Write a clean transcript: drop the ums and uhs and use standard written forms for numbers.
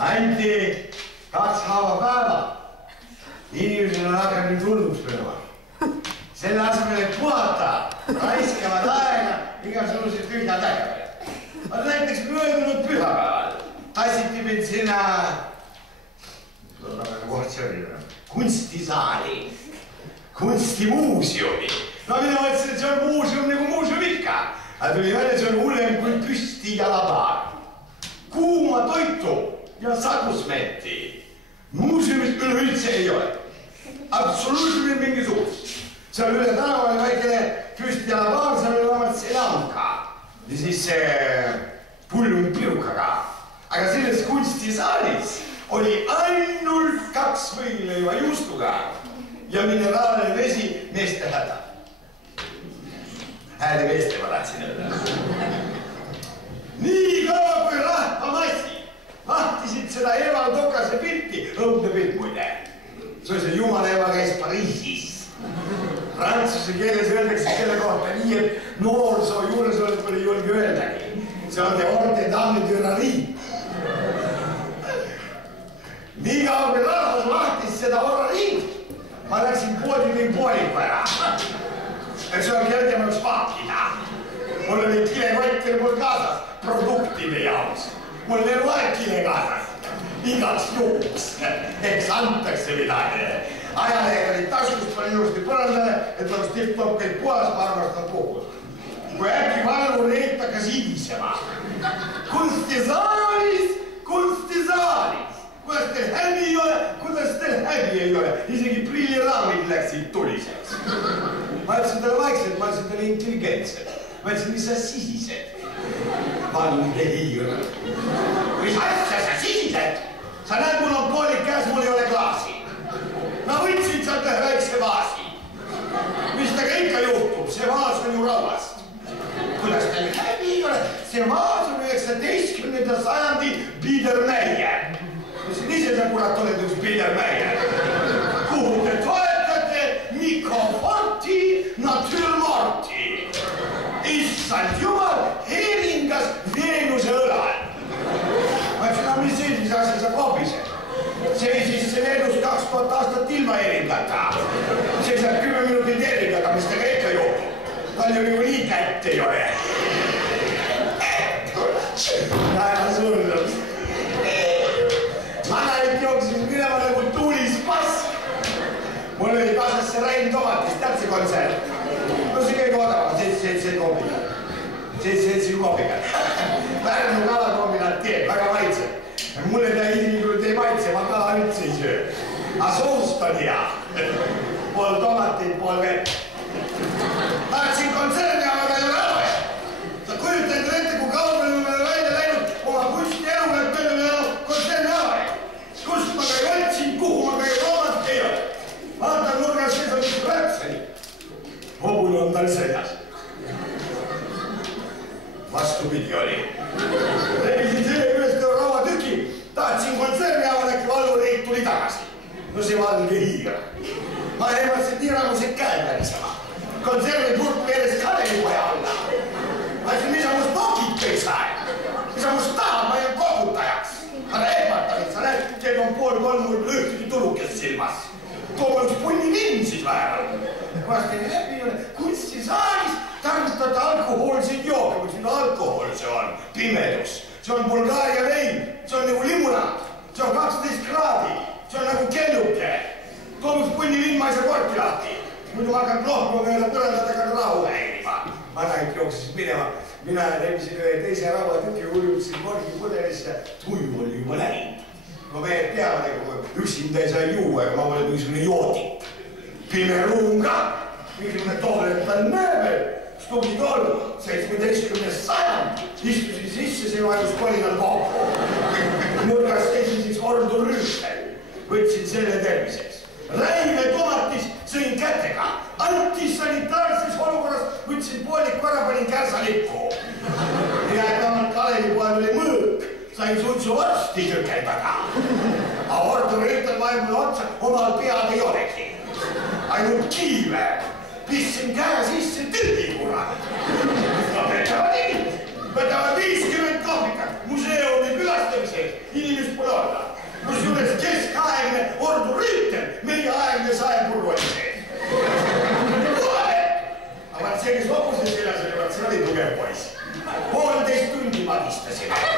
Anti 2 haava päeva. Inimesed on hakanud hulluks minema. Selle asemel, et puhata, raiskavad aega igasugused tühjad ägavad. Aga näiteks möödunud pühapäeval tassiti mind sinna kunstisaali, kunstimuuseumi. No mina mõtlesin, et see on muuseum nagu muuseum ikka. Aga tuli välja, see on hullem kui püsti jalabaar. Kuuma toitu ja sagusmenti muuseumis üleüldse ei ole. Absoluutselt mingisugust. Seal üle tänava oli väikene püsti jalabaar, seal oli vähemalt selamka. Ja siis pullum pirukaga. Aga selles kunstisaalis oli ainult 2 võileiva juustuga ja mineraalne vesi meeste häda. Hääli meeste ma tahtsin öelda. Nii kaua kui rahvamassi vahtisid seda Eva Tokase pilti, õudne pilt muide. See oli see Jumala Eva käis Pariisis. Prantsuse keeles öeldakse selle kohta nii, et noorsoo juuresolekul ei julge öeldagi. See on Orte Dame de Rari. Nii kaua kui rahvas vahtis seda orariid, ma läksin poodi või pooliku ära. Et see on kergemaks vaakida. Mul oli kilekott veel mul kaasas produktide jaoks. Mul veel vaeg kile kaasas. Igaks juhuks. Eks antakse midagi. Ajalehed olid taskust, panin ilusti põrandale, et oleks tipp-topp kõik puhas, ma armastan puhkus. Kui äkki valgu reitt hakkas idisema. Kunstisaalis, kunstisaalis. Kuidas teil häbi ei ole, kuidas teil häbi ei ole. Isegi prilliraamid läksid tuliseks. Ma ütlesin talle vaikselt, ma ütlesin talle intelligentsed. Ma ütlesin, mis sa sisised? Valge hiir. Mis asja sa sisised? Sa näed, mul on poolik käes, mul ei ole klaasi. Ma võtsin sealt ühe väikse vaasi. Mis tega ikka juhtub? See vaas on ju rauast. Kuidas teil häbi ei ole? See vaas on 19. sajandi Biedermeier. Mõtlesin ise sa kurat oled üks Biedermeier. Kuhu te toetate Mikroforti Naturmorti? Issand jumal, heeringas Veenuse õlal. Ma ütlesin, mis sellise asja sa kobised? Seisis see Veenus 2000 aastat ilma heeringata. Seisab 10 minutit heeringaga, mis tega ikka juhtub. Tal ju nagu nii kätt ei ole. Väga surnud. Manalit jooksin minema nagu tuulis pask. Mul oli kaasas see Rain Tomatis, täpse kontsert. No see kõige odavam, 77 kombinaat. 77 kombinaat. Pärnu kalakombinaat teeb, väga maitseb. Mulle ta inimlikult ei maitse, ma kala üldse ei söö. Aga soust on hea. Pool tomatit, pool vett. Tahtsin kontserni, aga ta ei ole ära. Sa kujutad ette, kui kaugele me oleme välja läinud oma kunsti elu, et meil on enam kontserni ära. Kust ma ka ei otsin, kuhu ma ka ei roomat ei ole. Vaatan nurgas, see on üks rätseni. Hobul on tal seljas. Vastupidi oli. Rebisin selle ühest rauatüki, tahtsin kontserni, aga äkki valvureit tuli tagasi. No see valge hiir. Ma ehmasin nii ragused käed värisema. Kontserni purk veeres Kalelipoja alla. Ma ütlesin, mis sa must nokid kõik saad? Mis sa must tahad, ma ei ole kogutajaks. Aga ehmatavid, sa näed, teil on pool mul ühtegi tulukest silmas. Too ma üks punni linn siis vähemalt. Kuhast teil läbi ei ole, kunstisaalis tarvitate alkohoolseid jooke. Ma ütlesin, alkohol see on, pimedus. See on Bulgaaria vein, see on nagu limunaat. See on 12 kraadi, see on nagu kelluke. Too üks punni linn, ma ei saa korti lahti. Muidu ma hakkan lohkuma mööda põrandatega rahu häirima. Ma näin jooksis minema. Mina rebisin ühe teise rauatüki, uljutasin korgi pudelisse, tuju oli juba läinud. No mehed teavad, kui üksinda ei saa juua, aga ma olen mingisugune joodik. Pime ruum ka, mingisugune tooletal mööbel, stugitool, 17. sajand. Istusin sisse, see vajus kolinal kokku. Nurgas seisin siis Ordu rüüstel, võtsin selle terviseks. Räime tomatis sõin kätega, antisanitaarses olukorras võtsin pooliku ära, panin kärsalippu. Ja vähemalt Kalelipoel oli mõõk, sain suitsu varsti tükeldada. Aga Ordu rüütel vaid mulle otsa, omal pead ei olegi. Ainult kiive, pistsin käe sisse tühi kurat. Võtavad 50 kohvikat museumi külastamiseks, inimest pole olla. Kusjuures keskaegne ordu Rüütel, meie aegne saepurru oli see. Aga see, kes lopuses elas, see oli tugev poiss. 1,5 tundi magistasin.